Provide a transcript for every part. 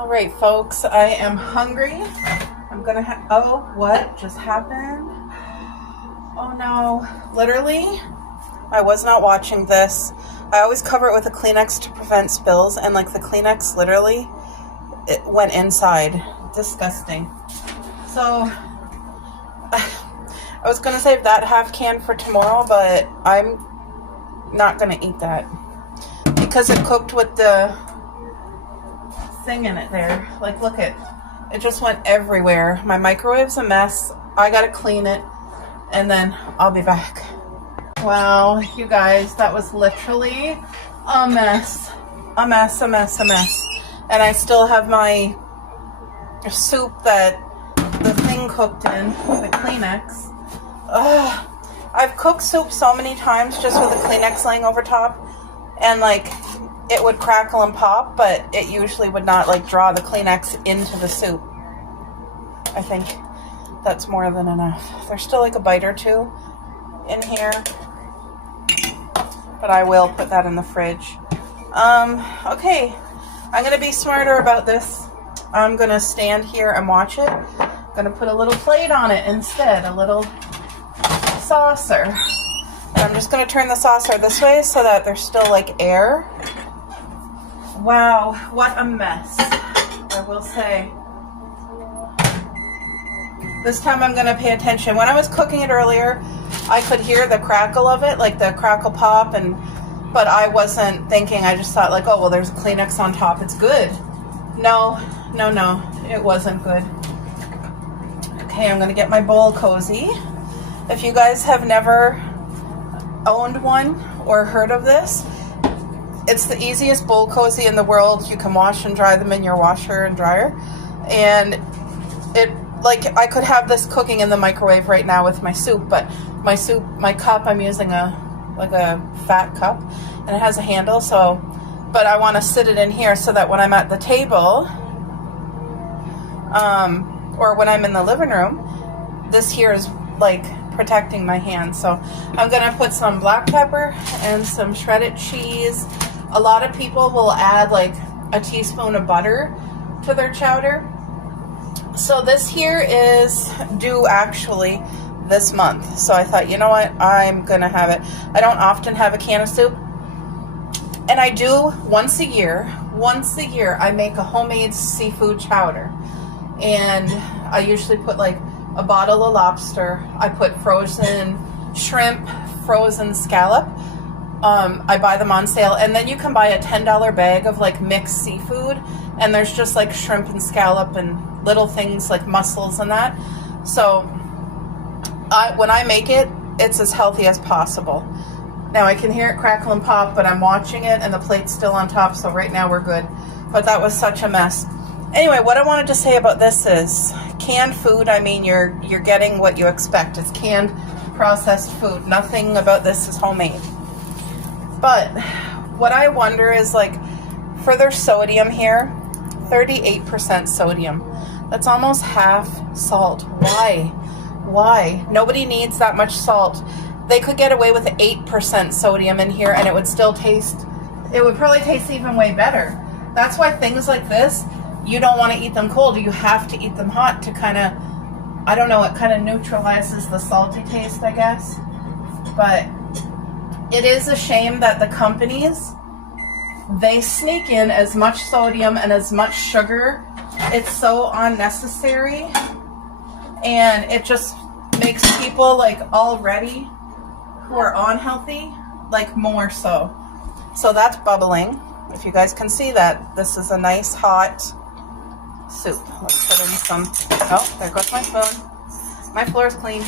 All right, folks, I am hungry. I'm gonna have, oh, what just happened? Oh no, literally, I was not watching this. I always cover it with a Kleenex to prevent spills, and like the Kleenex literally, it went inside. Disgusting. So, I was gonna save that half can for tomorrow, but I'm not gonna eat that because it cooked with the thing in it there. Like, look it just went everywhere. My microwave's a mess. I gotta clean it and then I'll be back. Wow, you guys, that was literally a mess. A mess. And I still have my soup that the thing cooked in, the Kleenex. Ugh. I've cooked soup so many times just with the Kleenex laying over top, and like it would crackle and pop, but it usually would not like draw the Kleenex into the soup. I think that's more than enough. There's still like a bite or two in here, but I will put that in the fridge. Okay, I'm gonna be smarter about this. I'm gonna stand here and watch it. I'm gonna put a little plate on it instead, a little saucer. And I'm just gonna turn the saucer this way so that there's still like air. Wow, what a mess, I will say. This time I'm gonna pay attention. When I was cooking it earlier, I could hear the crackle of it, like the crackle pop, but I wasn't thinking. I just thought like, oh, well, there's a Kleenex on top, it's good. No, it wasn't good. Okay, I'm gonna get my bowl cozy. If you guys have never owned one or heard of this, it's the easiest bowl cozy in the world. You can wash and dry them in your washer and dryer. And it, like, I could have this cooking in the microwave right now with my soup, but my cup, I'm using a fat cup, and it has a handle, so, but I want to sit it in here so that when I'm at the table, or when I'm in the living room, this here is like protecting my hands. So I'm gonna put some black pepper and some shredded cheese. A lot of people will add like a teaspoon of butter to their chowder. So this here is due actually this month. So I thought, you know what, I'm gonna have it. I don't often have a can of soup, and I do once a year I make a homemade seafood chowder, and I usually put like a bottle of lobster. I put frozen shrimp, frozen scallop. I buy them on sale, and then you can buy a $10 bag of like mixed seafood, and there's just like shrimp and scallop and little things like mussels and that. So when I make it, it's as healthy as possible. Now I can hear it crackle and pop, but I'm watching it and the plate's still on top, so right now we're good. But that was such a mess. Anyway, what I wanted to say about this is canned food, I mean, you're getting what you expect. It's canned processed food. Nothing about this is homemade. But what I wonder is, like, for their sodium here, 38% sodium. That's almost half salt. Why? Nobody needs that much salt. They could get away with 8% sodium in here and it would still taste, it would probably taste even way better. That's why things like this, you don't want to eat them cold. You have to eat them hot to kind of, I don't know, it kind of neutralizes the salty taste, I guess. But it is a shame that the companies, they sneak in as much sodium and as much sugar. It's so unnecessary, and it just makes people like already who are unhealthy, like more so. So that's bubbling. If you guys can see that, this is a nice hot soup. Let's put in some, oh, there goes my spoon. My floor is clean.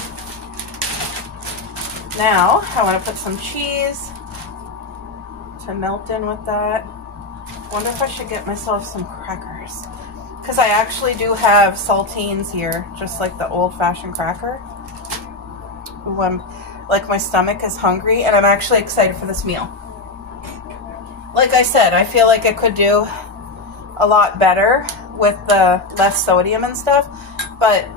Now, I want to put some cheese to melt in with that. Wonder if I should get myself some crackers, because I actually do have saltines here, just like the old-fashioned cracker. Ooh, like, my stomach is hungry, and I'm actually excited for this meal. Like I said, I feel like it could do a lot better with the less sodium and stuff, but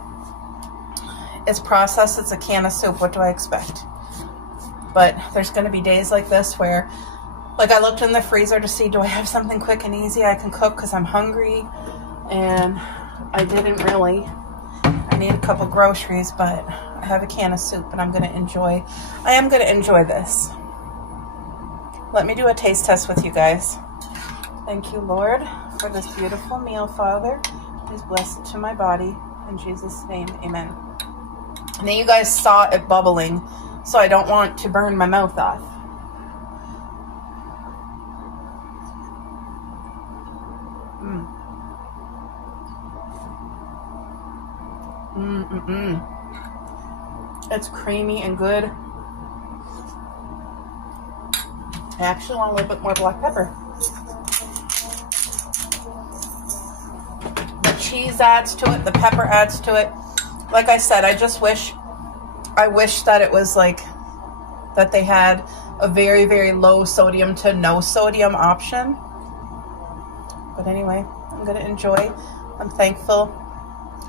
it's processed. It's a can of soup. What do I expect? But there's going to be days like this where, like, I looked in the freezer to see, do I have something quick and easy I can cook because I'm hungry? And I didn't really. I need a couple groceries, but I have a can of soup and I am going to enjoy this. Let me do a taste test with you guys. Thank you, Lord, for this beautiful meal, Father. Please bless it to my body. In Jesus' name, amen. And then you guys saw it bubbling, so I don't want to burn my mouth off. It's creamy and good. I actually want a little bit more black pepper. The cheese adds to it, the pepper adds to it. Like I said, I wish that it was like that they had a very, very low sodium to no sodium option. But anyway, I'm going to enjoy. I'm thankful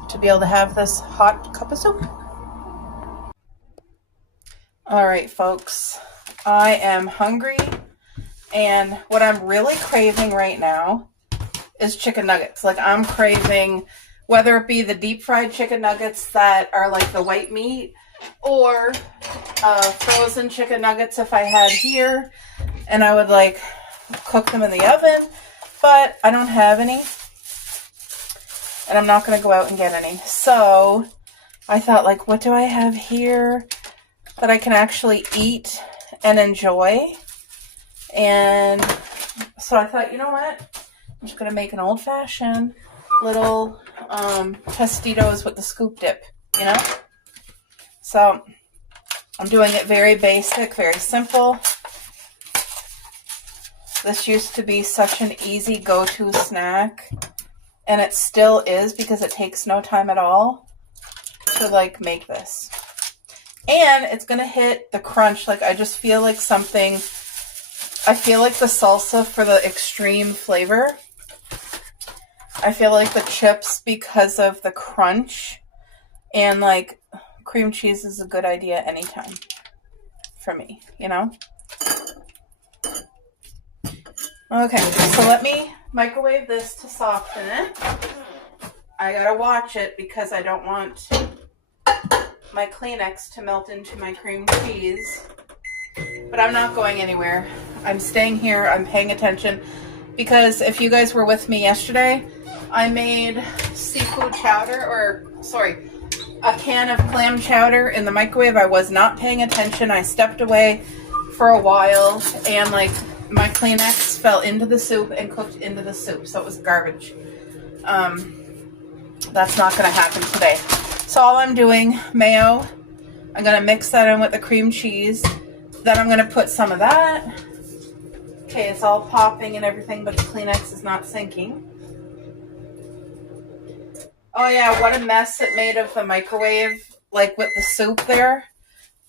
to be able to have this hot cup of soup. All right, folks, I am hungry, and what I'm really craving right now is chicken nuggets. Like, I'm craving, whether it be the deep fried chicken nuggets that are like the white meat, or frozen chicken nuggets if I had here, and I would like cook them in the oven, but I don't have any, and I'm not going to go out and get any. So I thought, like, what do I have here that I can actually eat and enjoy? And so I thought, you know what? I'm just going to make an old-fashioned little Tostitos with the scoop dip, you know? So I'm doing it very basic, very simple. This used to be such an easy go-to snack, and it still is because it takes no time at all to, like, make this. And it's going to hit the crunch. Like, I just feel like something, I feel like the salsa for the extreme flavor. I feel like the chips because of the crunch. And, like, cream cheese is a good idea anytime for me, you know? Okay, so let me microwave this to soften it. I gotta watch it because I don't want my Kleenex to melt into my cream cheese. But I'm not going anywhere. I'm staying here. I'm paying attention. Because if you guys were with me yesterday, I made seafood chowder, a can of clam chowder in the microwave. I was not paying attention. I stepped away for a while, and like my Kleenex fell into the soup and cooked into the soup. So it was garbage. That's not going to happen today. So all I'm doing, mayo, I'm going to mix that in with the cream cheese. Then I'm going to put some of that. Okay, it's all popping and everything, but the Kleenex is not sinking. Oh yeah, what a mess it made of the microwave, like with the soup there.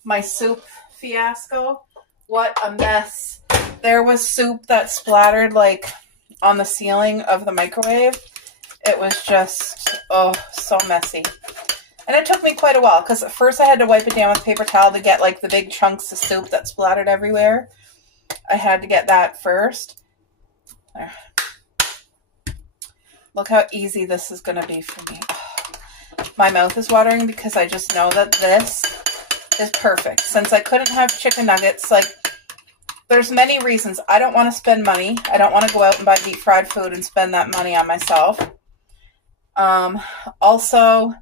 My soup fiasco. What a mess. There was soup that splattered like on the ceiling of the microwave. It was just, oh, so messy. And it took me quite a while because at first I had to wipe it down with paper towel to get like the big chunks of soup that splattered everywhere. I had to get that first. There. Look how easy this is going to be for me. My mouth is watering because I just know that this is perfect. Since I couldn't have chicken nuggets, like, there's many reasons. I don't want to spend money. I don't want to go out and buy deep fried food and spend that money on myself. Also,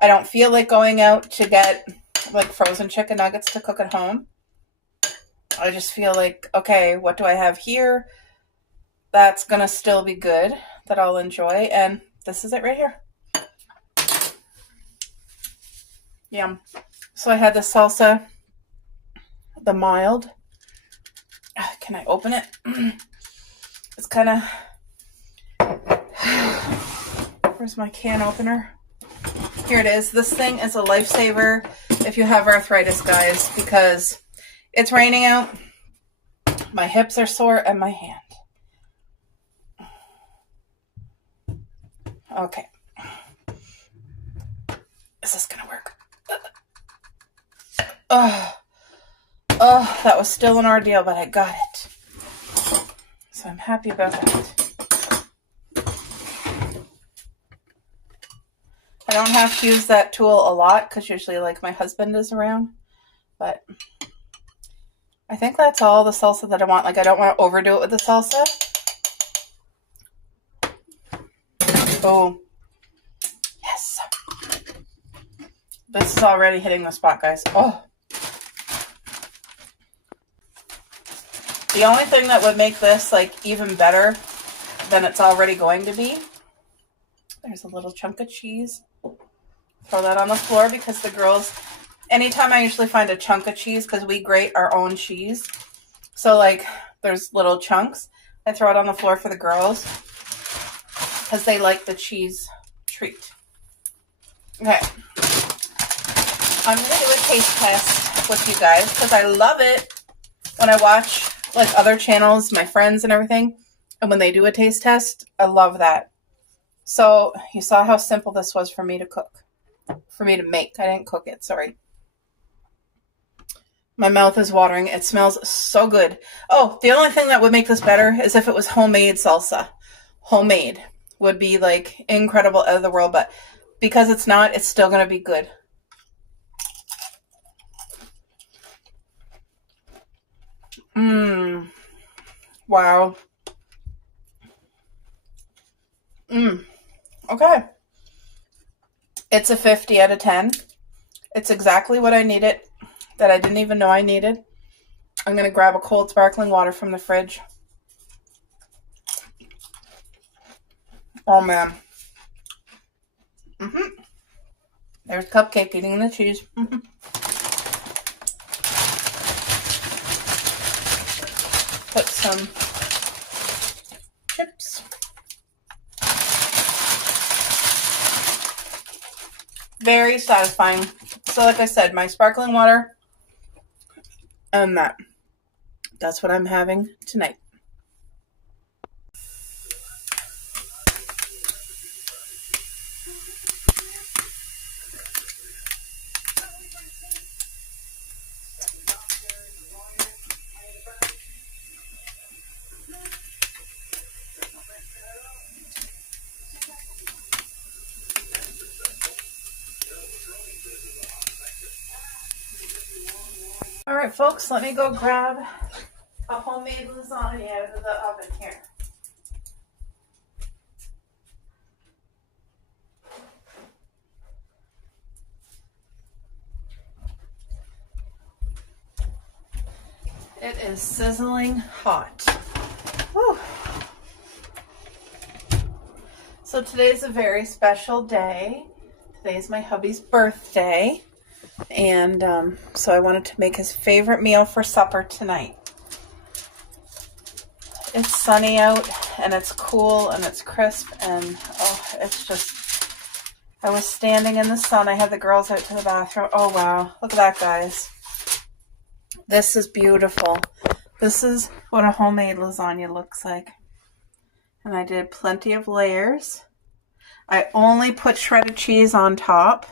I don't feel like going out to get like frozen chicken nuggets to cook at home. I just feel like, okay, what do I have here that's going to still be good, that I'll enjoy? And this is it right here. Yum. So I had the salsa, the mild. Can I open it? It's kind of... Where's my can opener? Here it is. This thing is a lifesaver if you have arthritis, guys, because it's raining out. My hips are sore and my hand. Okay. Is this going to work? Oh, that was still an ordeal, but I got it. So I'm happy about that. I don't have to use that tool a lot because usually like my husband is around, but I think that's all the salsa that I want. Like I don't want to overdo it with the salsa. Oh, yes. This is already hitting the spot, guys. Oh. The only thing that would make this like even better than it's already going to be, there's a little chunk of cheese. Throw that on the floor because the girls, anytime I usually find a chunk of cheese because we grate our own cheese. So like there's little chunks. I throw it on the floor for the girls because they like the cheese treat. Okay. I'm going to do a taste test with you guys because I love it when I watch like other channels, my friends and everything. And when they do a taste test, I love that. So you saw how simple this was for me to cook, for me to make. I didn't cook it, sorry. My mouth is watering. It smells so good. Oh, the only thing that would make this better is if it was homemade salsa. Homemade would be like incredible, out of the world. But because it's not, it's still going to be good. Wow. Okay. It's a 50 out of 10. It's exactly what I needed that I didn't even know I needed. I'm going to grab a cold sparkling water from the fridge. Oh, man. There's Cupcake eating the cheese. Put some chips. Very satisfying. So like I said, my sparkling water and that's what I'm having tonight. All right, folks, let me go grab a homemade lasagna out of the oven here. It is sizzling hot. Whew. So today's a very special day. Today's my hubby's birthday. And so I wanted to make his favorite meal for supper tonight. It's sunny out and it's cool and it's crisp and it's just, I was standing in the sun. I had the girls out to the bathroom. Oh wow, look at that, guys. This is beautiful. This is what a homemade lasagna looks like. And I did plenty of layers. I only put shredded cheese on top.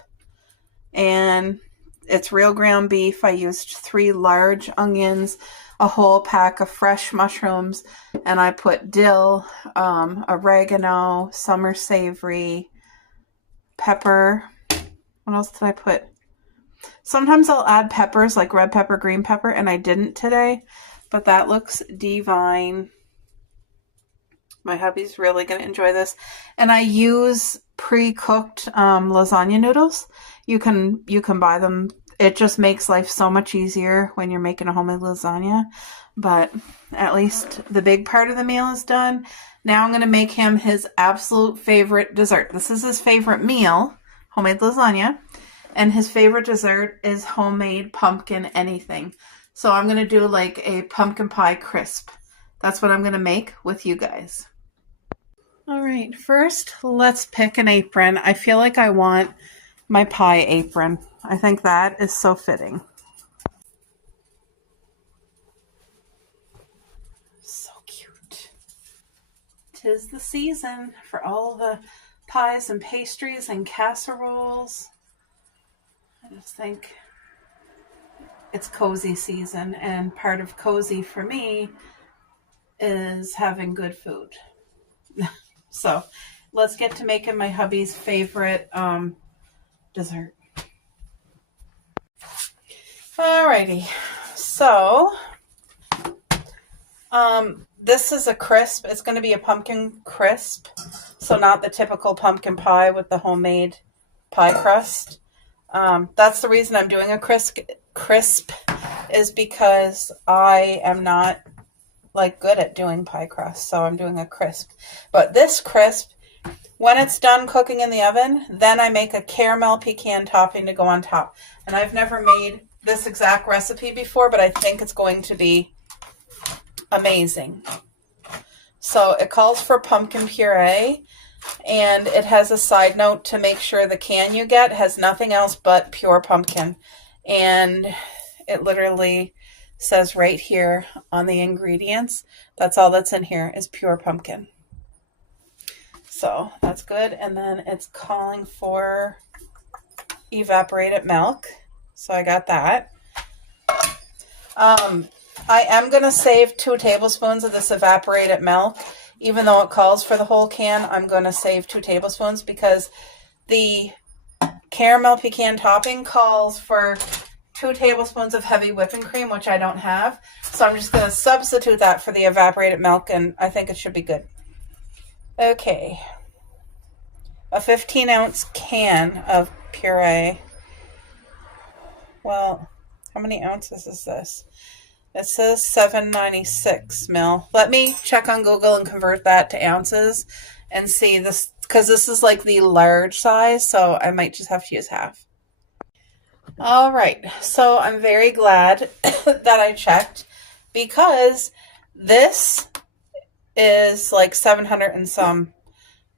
And it's real ground beef. I used 3 large onions, a whole pack of fresh mushrooms, and I put dill, oregano, summer savory, pepper. What else did I put? Sometimes I'll add peppers like red pepper, green pepper, and I didn't today, but that looks divine. My hubby's really going to enjoy this. And I use pre-cooked lasagna noodles. You can buy them. It just makes life so much easier when you're making a homemade lasagna. But at least the big part of the meal is done. Now I'm going to make him his absolute favorite dessert. This is his favorite meal, homemade lasagna. And his favorite dessert is homemade pumpkin anything. So I'm going to do like a pumpkin pie crisp. That's what I'm going to make with you guys. All right, first let's pick an apron. I feel like I want my pie apron. I think that is so fitting. So cute. 'Tis the season for all the pies and pastries and casseroles. I just think it's cozy season, and part of cozy for me is having good food. So let's get to making my hubby's favorite dessert. Alrighty, so this is a crisp. It's going to be a pumpkin crisp, so not the typical pumpkin pie with the homemade pie crust. That's the reason I'm doing a crisp is because I am not like good at doing pie crust, so I'm doing a crisp. But this crisp, when it's done cooking in the oven, then I make a caramel pecan topping to go on top. And I've never made this exact recipe before, but I think it's going to be amazing. So it calls for pumpkin puree, and it has a side note to make sure the can you get has nothing else but pure pumpkin. And it literally says right here on the ingredients, that's all that's in here is pure pumpkin. So that's good. And then it's calling for evaporated milk. So I got that. I am going to save 2 tablespoons of this evaporated milk. Even though it calls for the whole can, I'm going to save 2 tablespoons because the caramel pecan topping calls for 2 tablespoons of heavy whipping cream, which I don't have. So I'm just going to substitute that for the evaporated milk, and I think it should be good. Okay. A 15-ounce can of puree. Well, how many ounces is this? It says 796 mil. Let me check on Google and convert that to ounces and see this, because this is like the large size, so I might just have to use half. All right, so I'm very glad that I checked because this is like 700 and some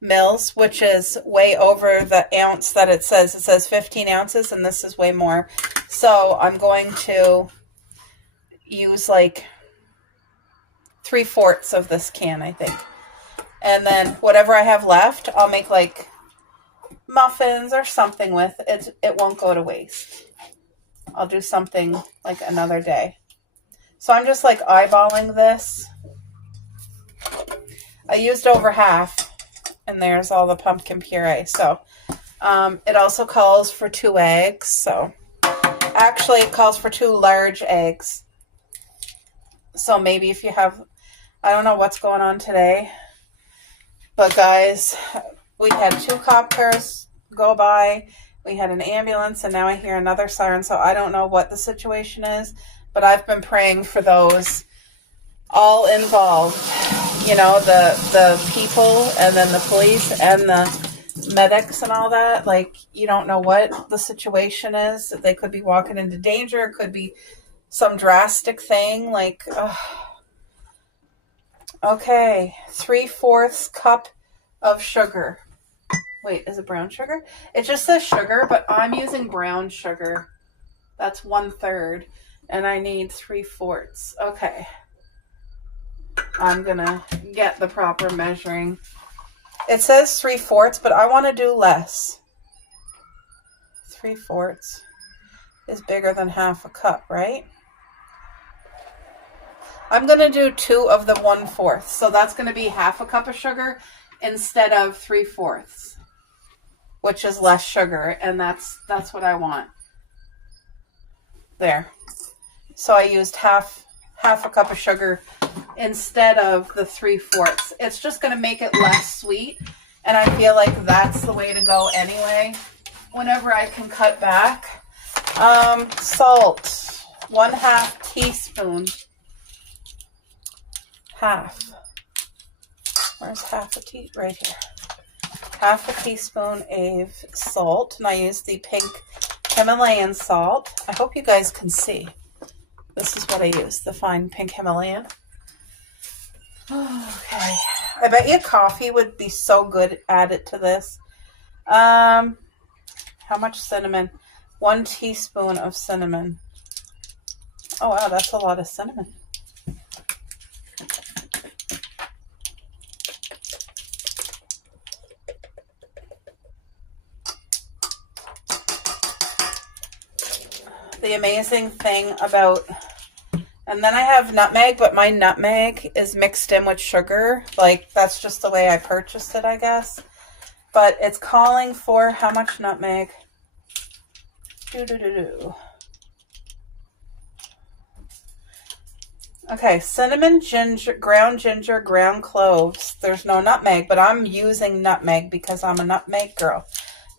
mils, which is way over the ounce that it says. It says 15 ounces, and this is way more. So I'm going to use like 3/4 of this can, I think. And then whatever I have left, I'll make like muffins or something with. It won't go to waste. I'll do something like another day. So I'm just like eyeballing this. I used over half, and there's all the pumpkin puree. So it also calls for 2 eggs. So actually it calls for 2 large eggs. So maybe if you have, I don't know what's going on today, but guys, we had 2 cop cars go by, we had an ambulance, and now I hear another siren, so I don't know what the situation is, but I've been praying for those all involved, you know, the people, and then the police, and the medics, and all that. Like, you don't know what the situation is. They could be walking into danger, it could be some drastic thing, like, okay, 3/4 cup of sugar. Wait, is it brown sugar? It just says sugar, but I'm using brown sugar. That's 1/3, and I need 3/4. Okay. I'm gonna get the proper measuring. It says 3/4, but I want to do less. 3/4 is bigger than half a cup, right? I'm going to do 2 of the 1/4. So that's going to be half a cup of sugar instead of 3/4, which is less sugar. And that's what I want. There. So I used half a cup of sugar instead of the 3/4. It's just going to make it less sweet. And I feel like that's the way to go anyway, whenever I can cut back. Salt, 1/2 teaspoon. Half. Where's half a teaspoon? Right here. Half a teaspoon of salt. And I use the pink Himalayan salt. I hope you guys can see. This is what I use, the fine pink Himalayan. Okay. I bet you coffee would be so good added to this. How much cinnamon? 1 teaspoon of cinnamon. Oh, wow, that's a lot of cinnamon. The amazing thing about, and then I have nutmeg, but my nutmeg is mixed in with sugar. Like, that's just the way I purchased it, I guess. But it's calling for how much nutmeg? Okay, cinnamon, ginger, ground cloves. There's no nutmeg, but I'm using nutmeg because I'm a nutmeg girl.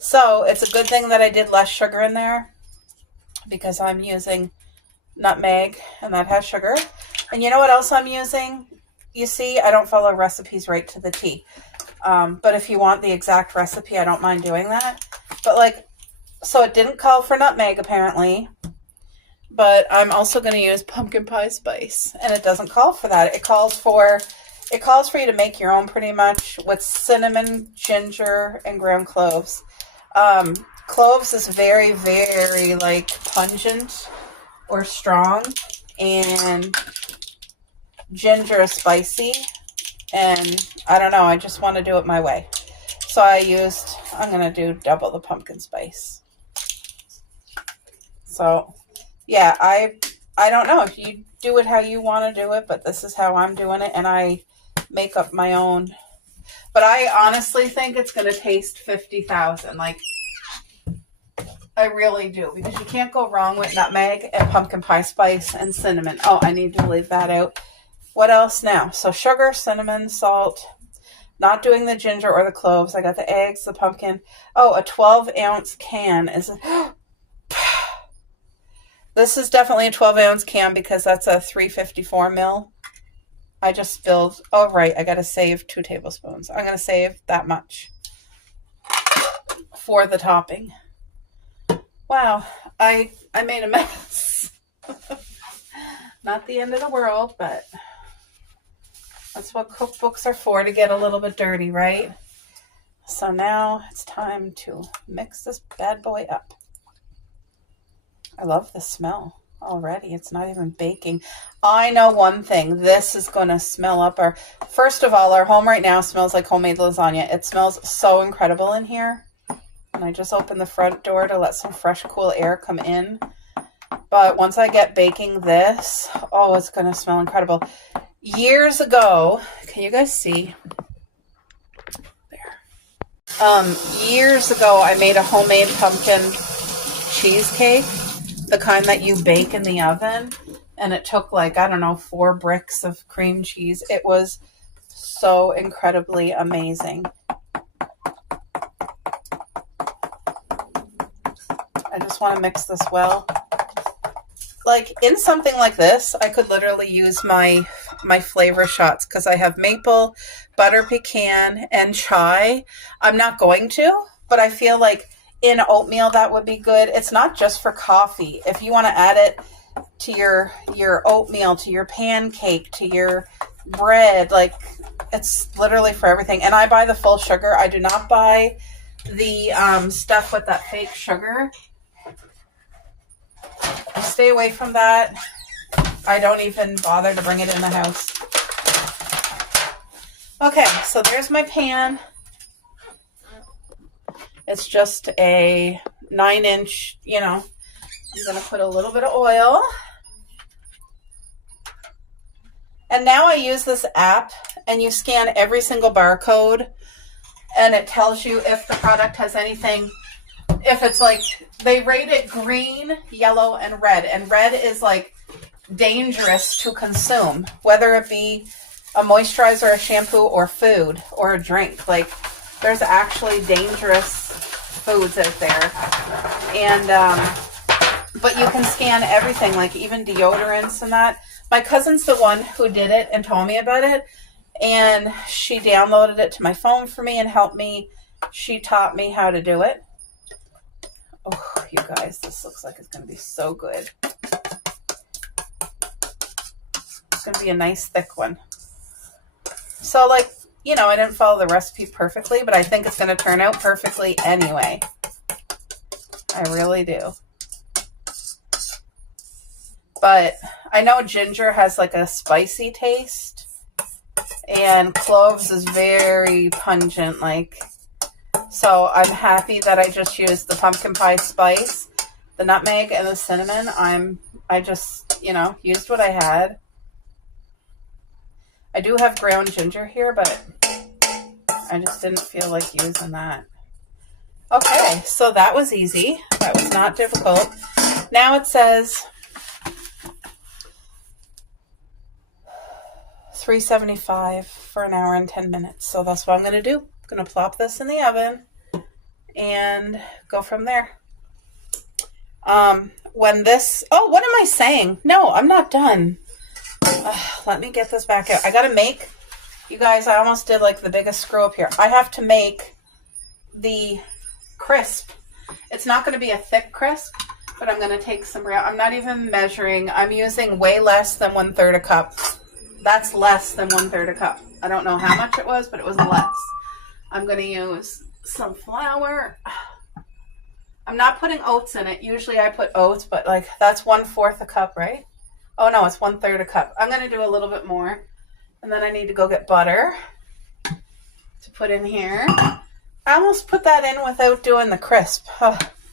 So it's a good thing that I did less sugar in there because I'm using nutmeg and that has sugar. And you know what else I'm using? You see, I don't follow recipes right to the T. But if you want the exact recipe, I don't mind doing that. But like, so it didn't call for nutmeg apparently. But I'm also going to use pumpkin pie spice, and it doesn't call for that. It calls for you to make your own pretty much with cinnamon, ginger, and ground cloves. Cloves is very, very like pungent or strong, and ginger is spicy, and I don't know, I just want to do it my way. So I'm going to do double the pumpkin spice. So yeah, I don't know if you do it how you want to do it, but this is how I'm doing it, and I make up my own. But I honestly think it's going to taste 50,000. Like, I really do, because you can't go wrong with nutmeg and pumpkin pie spice and cinnamon. Oh, I need to leave that out. What else now? So sugar, cinnamon, salt. Not doing the ginger or the cloves. I got the eggs, the pumpkin. Oh, a 12-ounce can is... This is definitely a 12-ounce can because that's a 354 ml. I just spilled. Oh, right. I got to save 2 tablespoons. I'm going to save that much for the topping. Wow. I made a mess. Not the end of the world, but that's what cookbooks are for, to get a little bit dirty, right? So now it's time to mix this bad boy up. I love the smell already. It's not even baking. I know one thing. This is going to smell up our... First of all, our home right now smells like homemade lasagna. It smells so incredible in here. And I just opened the front door to let some fresh, cool air come in. But once I get baking this, oh, it's going to smell incredible. Years ago, can you guys see? There. Years ago, I made a homemade pumpkin cheesecake. The kind that you bake in the oven, and it took like, I don't know, 4 bricks of cream cheese. It was so incredibly amazing. I just want to mix this well. Like in something like this, I could literally use my flavor shots because I have maple, butter pecan, and chai. I'm not going to, but I feel like in oatmeal that would be good. It's not just for coffee. If you want to add it to your oatmeal, to your pancake, to your bread, like it's literally for everything. And I buy the full sugar. I do not buy the stuff with that fake sugar. Stay away from that. I don't even bother to bring it in the house. Okay, so there's my pan. It's just a 9-inch, you know. I'm going to put a little bit of oil. And now I use this app, and you scan every single barcode, and it tells you if the product has anything. If it's like, they rate it green, yellow, and red is like dangerous to consume, whether it be a moisturizer, a shampoo, or food, or a drink. Like, there's actually dangerous foods out there. And but you can scan everything, like even deodorants and that. My cousin's the one who did it and told me about it, and she downloaded it to my phone for me and helped me. She taught me how to do it. Oh, you guys, this looks like it's going to be so good. It's going to be a nice thick one. So, like, you know, I didn't follow the recipe perfectly, but I think it's going to turn out perfectly anyway. I really do. But I know ginger has like a spicy taste, and cloves is very pungent, like. So I'm happy that I just used the pumpkin pie spice, the nutmeg, and the cinnamon. I just, you know, used what I had. I do have ground ginger here, but I just didn't feel like using that. Okay, so that was easy. That was not difficult. Now it says 375 for an hour and 10 minutes. So that's what I'm going to do. I'm going to plop this in the oven and go from there. What am I saying? No, I'm not done. Let me get this back out. I got to make, you guys, I almost did like the biggest screw up here. I have to make the crisp. It's not going to be a thick crisp, but I'm going to take some brown. I'm not even measuring. I'm using way less than 1/3 a cup. That's less than 1/3 a cup. I don't know how much it was, but it was less. I'm going to use some flour. I'm not putting oats in it. Usually I put oats, but like that's 1/4 a cup, right? Oh no, it's 1/3 a cup. I'm going to do a little bit more. And then I need to go get butter to put in here. I almost put that in without doing the crisp.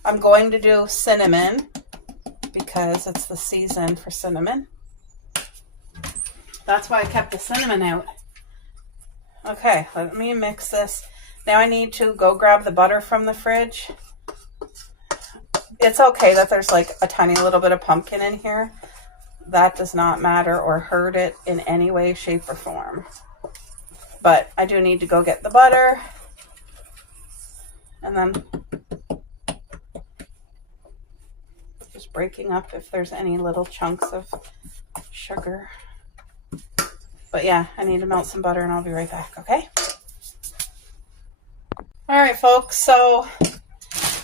I'm going to do cinnamon because it's the season for cinnamon. That's why I kept the cinnamon out. Okay, let me mix this. Now I need to go grab the butter from the fridge. It's okay that there's like a tiny little bit of pumpkin in here. That does not matter or hurt it in any way, shape, or form. But I do need to go get the butter. And then just breaking up if there's any little chunks of sugar. But yeah, I need to melt some butter and I'll be right back, okay? All right, folks, so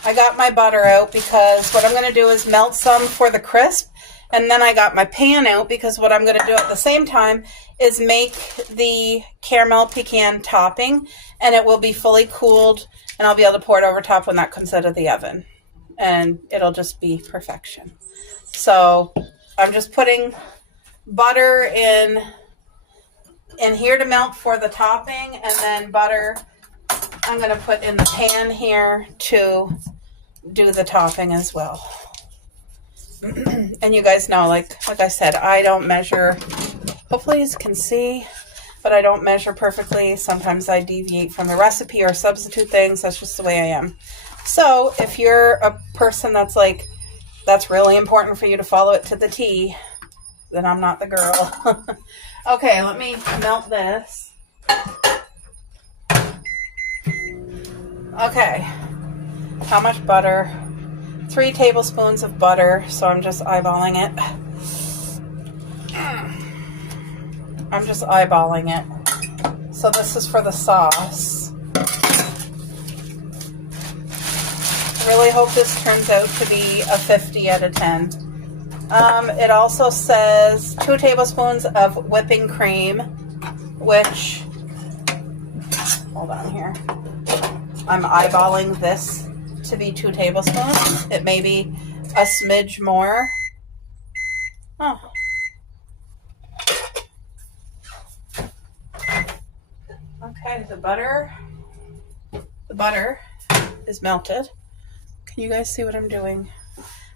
I got my butter out because what I'm going to do is melt some for the crisp. And then I got my pan out because what I'm going to do at the same time is make the caramel pecan topping, and it will be fully cooled, and I'll be able to pour it over top when that comes out of the oven. And it'll just be perfection. So I'm just putting butter in here to melt for the topping, and then butter I'm going to put in the pan here to do the topping as well. And you guys know, like I said, I don't measure. Hopefully you can see, but I don't measure perfectly. Sometimes I deviate from the recipe or substitute things. That's just the way I am. So if you're a person that's like, that's really important for you to follow it to the T, then I'm not the girl. Okay, let me melt this. Okay, how much butter? 3 tablespoons of butter, so I'm just eyeballing it. I'm just eyeballing it. So this is for the sauce. Really hope this turns out to be a 50 out of 10. It also says 2 tablespoons of whipping cream, which, hold on here. I'm eyeballing this to be 2 tablespoons. It may be a smidge more. Oh. Okay, the butter is melted. Can you guys see what I'm doing?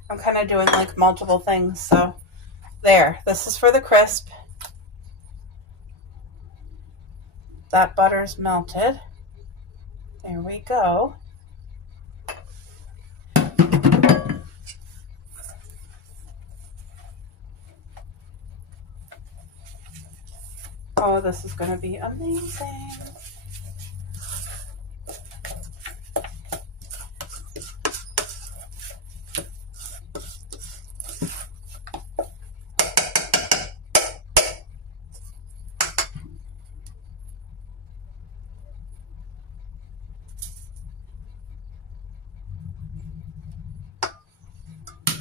I'm kind of doing like multiple things. So there, this is for the crisp. That butter's melted. There we go. Oh, this is going to be amazing.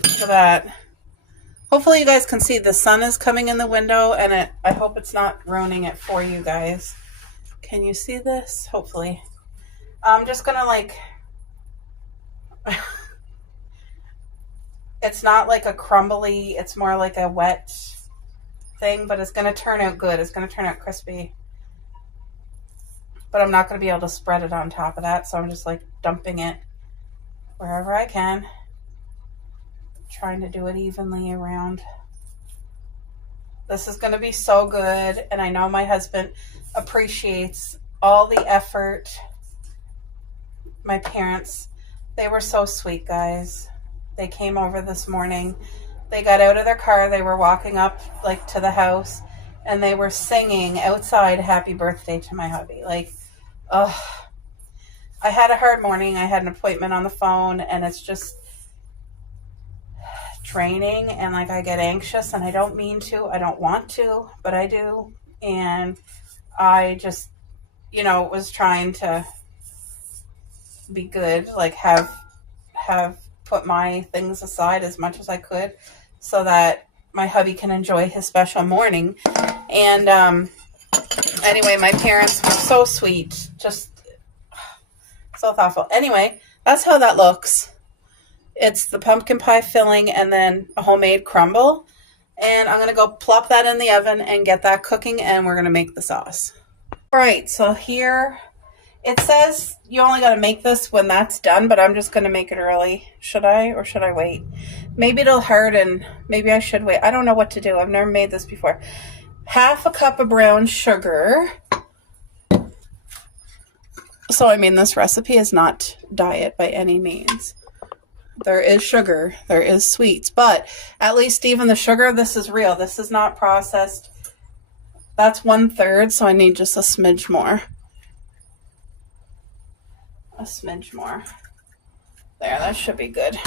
Look at that. Hopefully you guys can see the sun is coming in the window, and I hope it's not ruining it for you guys. Can you see this? Hopefully. I'm just gonna like, it's not like a crumbly, it's more like a wet thing, but it's gonna turn out good. It's gonna turn out crispy. But I'm not gonna be able to spread it on top of that, so I'm just like dumping it wherever I can. Trying to do it evenly around. This is going to be so good, and I know my husband appreciates all the effort my parents They were so sweet, guys. They came over this morning. They got out of their car. They were walking up like to the house, and they were singing outside happy birthday to my hubby. Like, ugh. I had a hard morning. I had an appointment on the phone, and it's just draining, and like I get anxious, and I don't mean to. I don't want to, but I do. And I just, was trying to be good, like have put my things aside as much as I could so that my hubby can enjoy his special morning. And anyway, my parents were so sweet, just so thoughtful. Anyway, that's how that looks. It's the pumpkin pie filling and then a homemade crumble. And I'm going to go plop that in the oven and get that cooking, and we're going to make the sauce. All right, so here it says you only got to make this when that's done, but I'm just going to make it early. Should I, or should I wait? Maybe it'll harden. Maybe I should wait. I don't know what to do. I've never made this before. 1/2 cup of brown sugar. So, I mean, this recipe is not diet by any means. There is sugar. There is sweets. But at least even the sugar, this is real. This is not processed. That's 1/3, so I need just a smidge more. A smidge more. There, that should be good.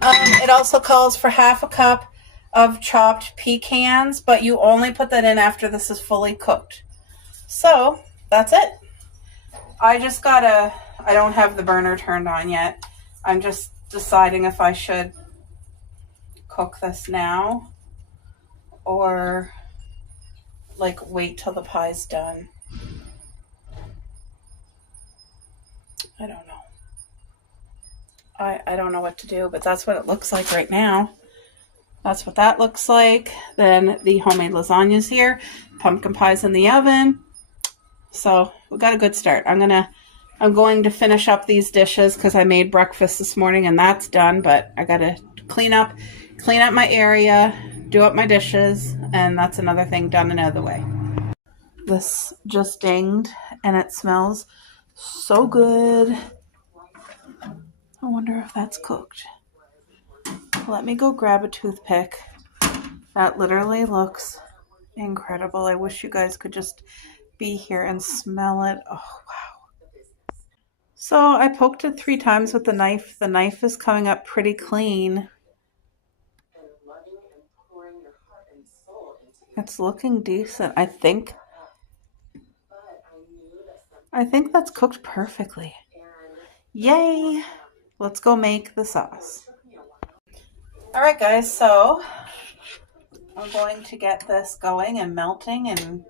It also calls for 1/2 cup of chopped pecans, but you only put that in after this is fully cooked. So, that's it. I don't have the burner turned on yet. I'm just deciding if I should cook this now or like wait till the pie's done. I don't know. I don't know what to do, but that's what it looks like right now. That's what that looks like. Then the homemade lasagna's here. Pumpkin pie's in the oven. So we got a good start. I'm going to finish up these dishes because I made breakfast this morning and that's done, but I got to clean up my area, do up my dishes, and that's another thing done and out of the way. This just dinged and it smells so good. I wonder if that's cooked. Let me go grab a toothpick. That literally looks incredible. I wish you guys could just be here and smell it. Oh, wow. So I poked it 3 times with the knife. The knife is coming up pretty clean. It's looking decent. I think that's cooked perfectly. Yay! Let's go make the sauce. All right, guys, so I'm going to get this going and melting and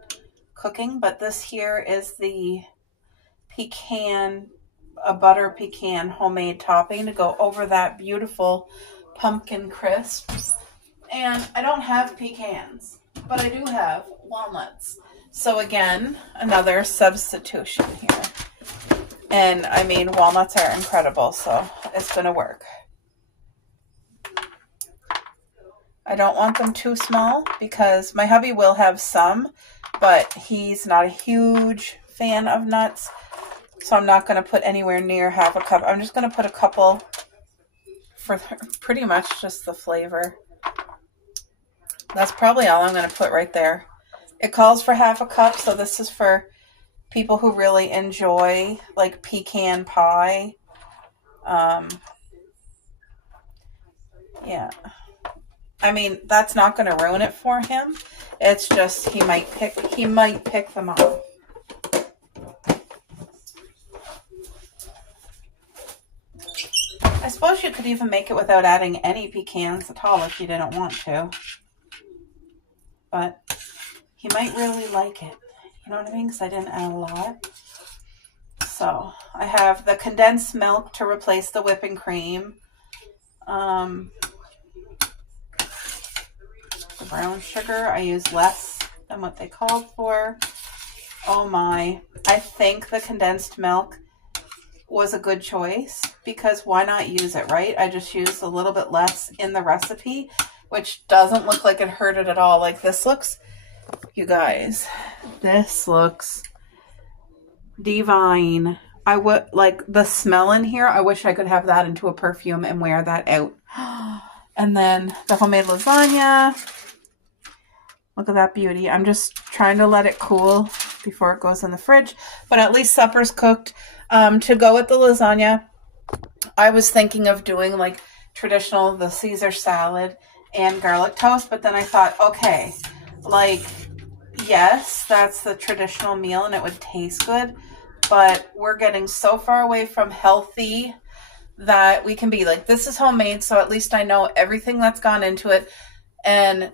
cooking, but this here is the pecan, a butter pecan homemade topping to go over that beautiful pumpkin crisps. And I don't have pecans, but I do have walnuts. So again, another substitution here. And I mean, walnuts are incredible, so it's going to work. I don't want them too small because my hubby will have some, but he's not a huge fan of nuts. So I'm not going to put anywhere near 1/2 cup. I'm just going to put a couple for pretty much just the flavor. That's probably all I'm going to put right there. It calls for 1/2 cup, so this is for people who really enjoy like pecan pie. Yeah. I mean, that's not going to ruin it for him. It's just he might pick them off. I suppose you could even make it without adding any pecans at all if you didn't want to. But he might really like it. You know what I mean? Because I didn't add a lot. So I have the condensed milk to replace the whipping cream. The brown sugar, I use less than what they called for. Oh my. I think the condensed milk was a good choice because why not use it, right? I just used a little bit less in the recipe, which doesn't look like it hurt it at all. Like this looks, you guys, this looks divine. I would like the smell in here. I wish I could have that into a perfume and wear that out. And then the homemade lasagna. Look at that beauty. I'm just trying to let it cool before it goes in the fridge. But at least supper's cooked. To go with the lasagna, I was thinking of doing like traditional, the Caesar salad and garlic toast. But then I thought, okay, like, yes, that's the traditional meal and it would taste good. But we're getting so far away from healthy that we can be like, this is homemade. So at least I know everything that's gone into it. And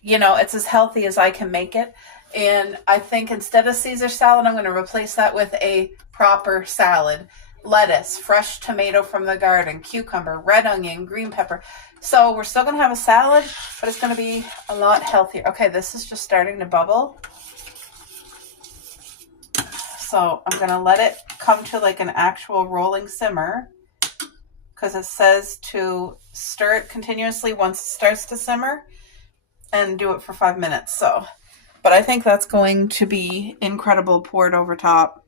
you know, it's as healthy as I can make it. And I think instead of Caesar salad, I'm going to replace that with a proper salad. Lettuce, fresh tomato from the garden, cucumber, red onion, green pepper. So we're still going to have a salad, but it's going to be a lot healthier. Okay, this is just starting to bubble. So I'm going to let it come to like an actual rolling simmer because it says to stir it continuously once it starts to simmer. And do it for 5 minutes. So, but I think that's going to be incredible poured over top.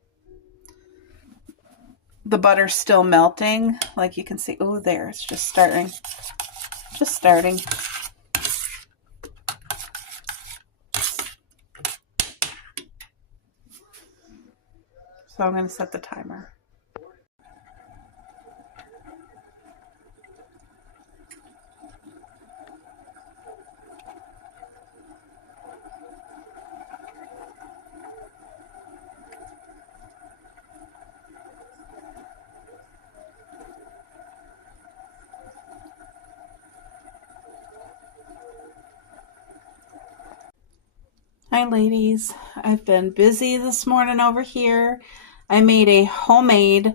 The butter's still melting, like you can see. Oh, there, it's just starting. Just starting. So I'm going to set the timer. Hi ladies, I've been busy this morning over here. I made a homemade,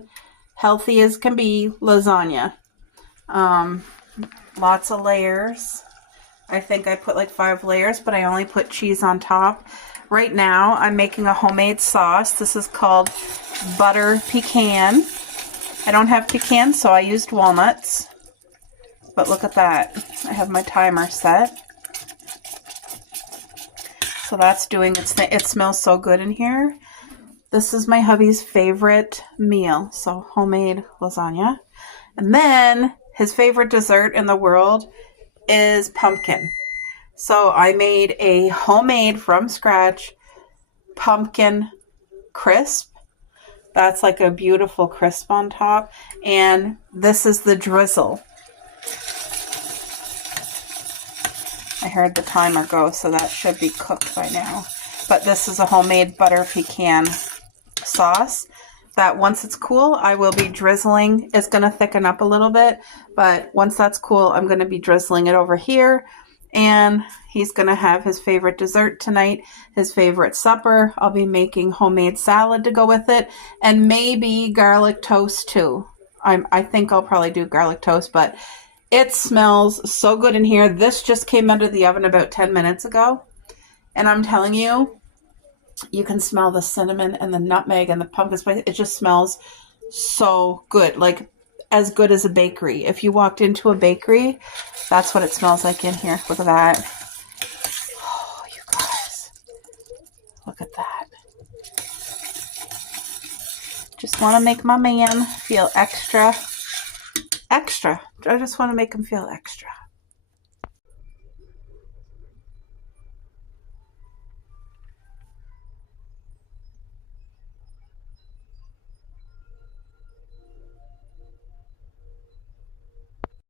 healthy as can be, lasagna. Lots of layers. I think I put like 5 layers, but I only put cheese on top. Right now I'm making a homemade sauce. This is called butter pecan. I don't have pecan, so I used walnuts. But look at that. I have my timer set. So that's doing its thing. It smells so good in here. This is my hubby's favorite meal. So homemade lasagna. And then his favorite dessert in the world is pumpkin. So I made a homemade from scratch pumpkin crisp. That's like a beautiful crisp on top. And this is the drizzle. I heard the timer go, so that should be cooked by now. But this is a homemade butter pecan sauce that once it's cool, I will be drizzling. It's going to thicken up a little bit, but once that's cool, I'm going to be drizzling it over here. And he's going to have his favorite dessert tonight, his favorite supper. I'll be making homemade salad to go with it, and maybe garlic toast too. I think I'll probably do garlic toast, but it smells so good in here. This just came out of the oven about 10 minutes ago. And I'm telling you, you can smell the cinnamon and the nutmeg and the pumpkin spice. It just smells so good. Like as good as a bakery. If you walked into a bakery, that's what it smells like in here. Look at that. Oh, you guys. Look at that. Just want to make my man feel extra. I just want to make him feel extra.